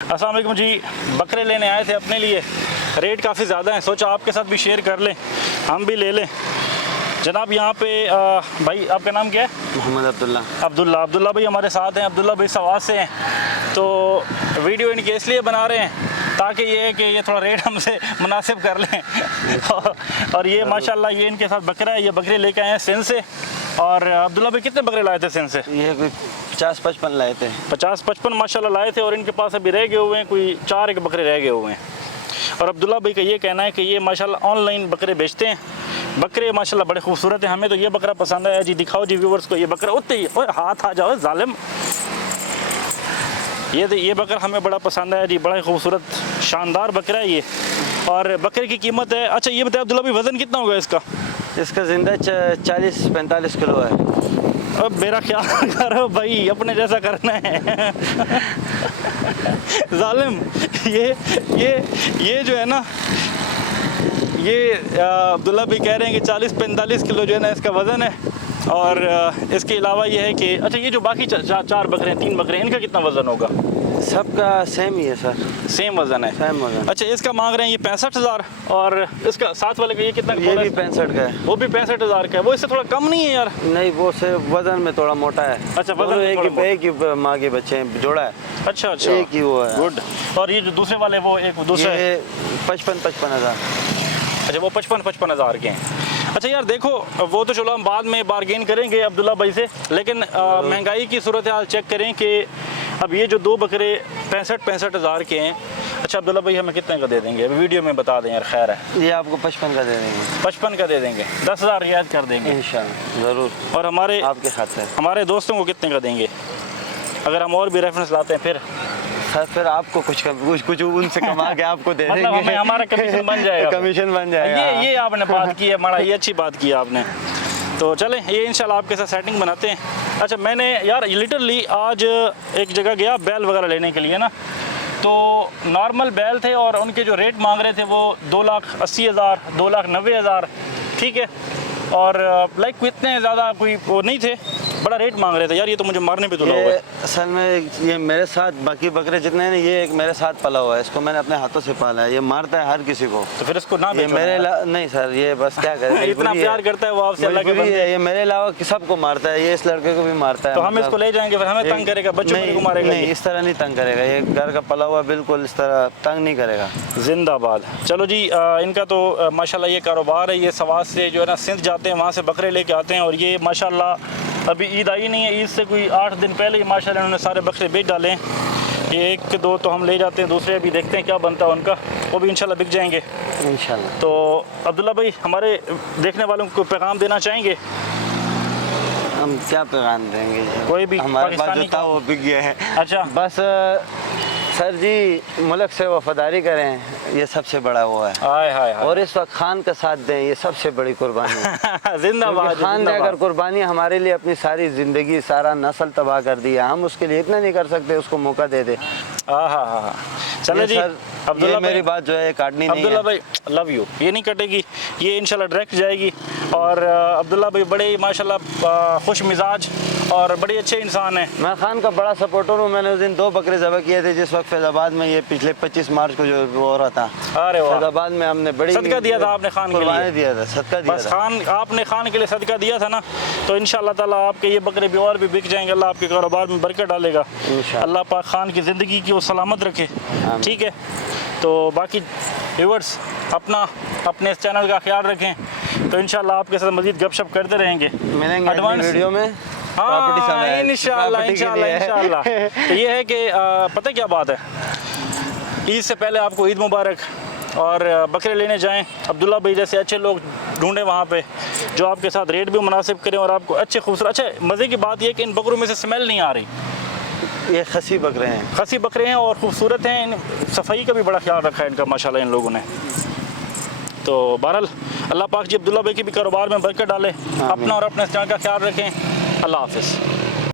अस्सलाम वालेकुम जी, बकरे लेने आए थे अपने लिए। रेट काफ़ी ज़्यादा है, सोचा आपके साथ भी शेयर कर लें, हम भी ले लें। जनाब यहाँ पे भाई आपका नाम क्या है? मोहम्मद अब्दुल्ला। अब्दुल्ला भाई हमारे साथ हैं। अब्दुल्ला भाई सवास से हैं। तो वीडियो इनके इसलिए बना रहे हैं ताकि ये है कि ये थोड़ा रेट हमसे मुनासिब कर लें। और ये माशाल्लाह ये इनके साथ बकरा है, ये बकरे लेके आए हैं सिंध से। और अब्दुल्ला भाई कितने बकरे लाए थे सिंध से? ये कोई 50-55 लाए थे। 50-55 माशाल्लाह लाए थे और इनके पास अभी रह गए हुए हैं, कोई 4 एक बकरे रह गए हुए हैं। और अब्दुल्ला भाई का ये कहना है कि ये माशाल्लाह ऑनलाइन बकरे बेचते हैं। बकरे माशाल्लाह बड़े खूबसूरत हैं, हमें तो ये बकरा पसंद आया जी। दिखाओ जी व्यूवर्स को ये बकरा। उतने ही हाथ आ जाओ जालिम। ये बकरा हमें बड़ा पसंद आया जी, बड़ा ही खूबसूरत शानदार बकरा है ये। और बकरे की कीमत है, अच्छा ये बताया अब्दुल्ला भाई वज़न कितना होगा इसका? इसका जिंदा 40-45 किलो है। अब मेरा ख्याल करो भाई, अपने जैसा करना है। जालिम ये जो है ना, ये अब्दुल्ला भी कह रहे हैं कि 40-45 किलो जो है ना इसका वज़न है। और इसके अलावा ये है कि अच्छा ये जो बाकी 4 बकरे हैं, 3 बकरे हैं, इनका कितना वज़न होगा? सबका सेम ही है सर, सेम वज़न है। सेम वज़न। अच्छा इसका मांग रहे हैं ये 65,000 और इसका साथ वाले का ये कितना? ये भी 65 का है। वो भी 65,000 का है। वो इससे थोड़ा कम नहीं है यार? नहीं, वो सिर्फ वज़न में थोड़ा मोटा है। अच्छा वज़न एक ही माँ के बच्चे हैं, जोड़ा है। अच्छा एक ही वो है। गुड। और ये जो दूसरे वाले वो एक दूसरा ये 55 हज़ार। अच्छा वो 55 हज़ार के हैं। अच्छा यार देखो, वो तो चलो हम बाद में बार्गेन करेंगे अब्दुल्ला भाई से, लेकिन महंगाई की सूरत हाल चेक करें कि अब ये जो 2 बकरे 65 हज़ार के हैं। अच्छा अब्दुल्ला भाई हमें कितने का दे देंगे? वीडियो में बता दें यार, खैर है। ये आपको 55 का दे देंगे। 55 का दे देंगे, 10,000 रियायत कर देंगे इंशाल्लाह, ज़रूर। और हमारे आपके खाते हैं। हमारे दोस्तों को कितने का देंगे अगर हम और भी रेफरेंस लाते हैं? फिर आपको कुछ उनसे कमा के आपको दे मतलब देंगे। हमारा कमीशन बन जाएगा। कमीशन बन जाएगा। ये आपने बात की है माड़ा, ये अच्छी बात की है आपने। तो चलें ये इंशाल्लाह आपके साथ सेटिंग बनाते हैं। अच्छा मैंने यार लिटरली आज एक जगह गया बैल वगैरह लेने के लिए ना, तो नॉर्मल बैल थे और उनके जो रेट मांग रहे थे वो 2,80,000 2,90,000, ठीक है। और लाइक इतने ज़्यादा कोई वो नहीं थे, बड़ा रेट मांग रहे थे यार। ये तो मुझे मारने पे तुला हुआ है। असल में ये मेरे साथ बाकी बकरे जितने हैं, ये एक मेरे साथ पला हुआ है। इसको मैंने अपने हाथों से पाला है। ये मारता है हर किसी को। तो फिर इसको ना ये मेरे नहीं सर, ये बस क्या करें। इतना प्यार करता है वो आपसे, अल्लाह के बंदे। ये मेरे अलावा सबको मारता है। ये इस लड़के को भी मारता है। तो हम इसको ले जाएंगे, फिर हमें तंग करेगा, बच्चों को मारेगा? नहीं, इस तरह नहीं तंग करेगा। ये घर का पला हुआ, बिल्कुल इस तरह तंग नहीं करेगा। जिंदाबाद। चलो जी, इनका तो माशाल्लाह ये कारोबार है। ये सवास से जो है ना सिंध जाते हैं, वहाँ से बकरे लेके आते हैं। और ये माशाल्लाह अभी ईद आई नहीं है, ईद से कोई 8 दिन पहले ही माशाल्लाह इन्होंने सारे बकरे बेच डाले हैं। ये 1-2 तो हम ले जाते हैं, दूसरे अभी देखते हैं क्या बनता है उनका, वो भी इंशाल्लाह बिक जाएंगे इंशाल्लाह। तो अब्दुल्ला भाई हमारे देखने वालों को पैगाम देना चाहेंगे? हम क्या पैगाम देंगे? कोई भी हमारे पास जो था वो बिक गया है। अच्छा बस सर जी, मुल्क से वफादारी करें, ये सबसे बड़ा वो है। हाय हाय हाय। और इस वक्त खान का साथ दें, ये सबसे बड़ी कुर्बानी है। जिंदाबाद। खान ने अगर कुर्बानी हमारे लिए अपनी सारी ज़िंदगी, सारा नस्ल तबाह कर दिया, हम उसके लिए इतना नहीं कर सकते, उसको मौका दे दे। हाँ चले जी। अब्दुल्ला मेरी बात जो है काटनी नहीं है। अब्दुल्ला भाई लव यू, ये नहीं कटेगी, ये इंशाल्लाह डायरेक्ट जाएगी। और अब्दुल्ला भाई बड़े ही खुश मिजाज और बड़े अच्छे इंसान हैं। मैं खान का बड़ा सपोर्टर हूँ। मैंने उस दिन 2 बकरे ज़बह किए थे, जिस वक्त फैज़ाबाद में ये पिछले 25 मार्च को जो हो रहा था। अरे वाह, फैज़ाबाद में हमने बड़ी सदका दिया था आपने खान के लिए? दिया था, सदका दिया था। खान आपने खान के लिए सदका दिया था ना, तो इंशाल्लाह ताला आपके ये बकरे भी और भी बिक जाएंगे। अल्लाह आपके कारोबार में बरकत डालेगा। अल्लाह पाक खान की ज़िंदगी की वो सलामत रखे, ठीक है। तो बाकी व्यूअर्स अपने इस चैनल का ख्याल रखें, तो इंशाल्लाह आपके साथ मज़ीद गपशप करते रहेंगे। मिलेंगे अगली वीडियो में। हाँ इंशाल्लाह। तो ये है कि पता क्या बात है, ईद से पहले आपको ईद मुबारक। और बकरे लेने जाएं, अब्दुल्ला भाई जैसे अच्छे लोग ढूंढें वहाँ पे जो आपके साथ रेट भी मुनासिब करें और आपको अच्छे खूबसूरत। अच्छा मज़े की बात यह है कि इन बकरों में से स्मेल नहीं आ रही। ये खसी बकरे हैं, खसी बकरे हैं और खूबसूरत हैं। इन सफाई का भी बड़ा ख्याल रखा है इनका माशाल्लाह इन लोगों ने। तो बहरहाल अल्लाह पाक जी अब्दुल्ला भाई की भी कारोबार में बरकत डाले। अपना और अपने चैनल का ख्याल रखें। अल्लाह हाफ़िज़।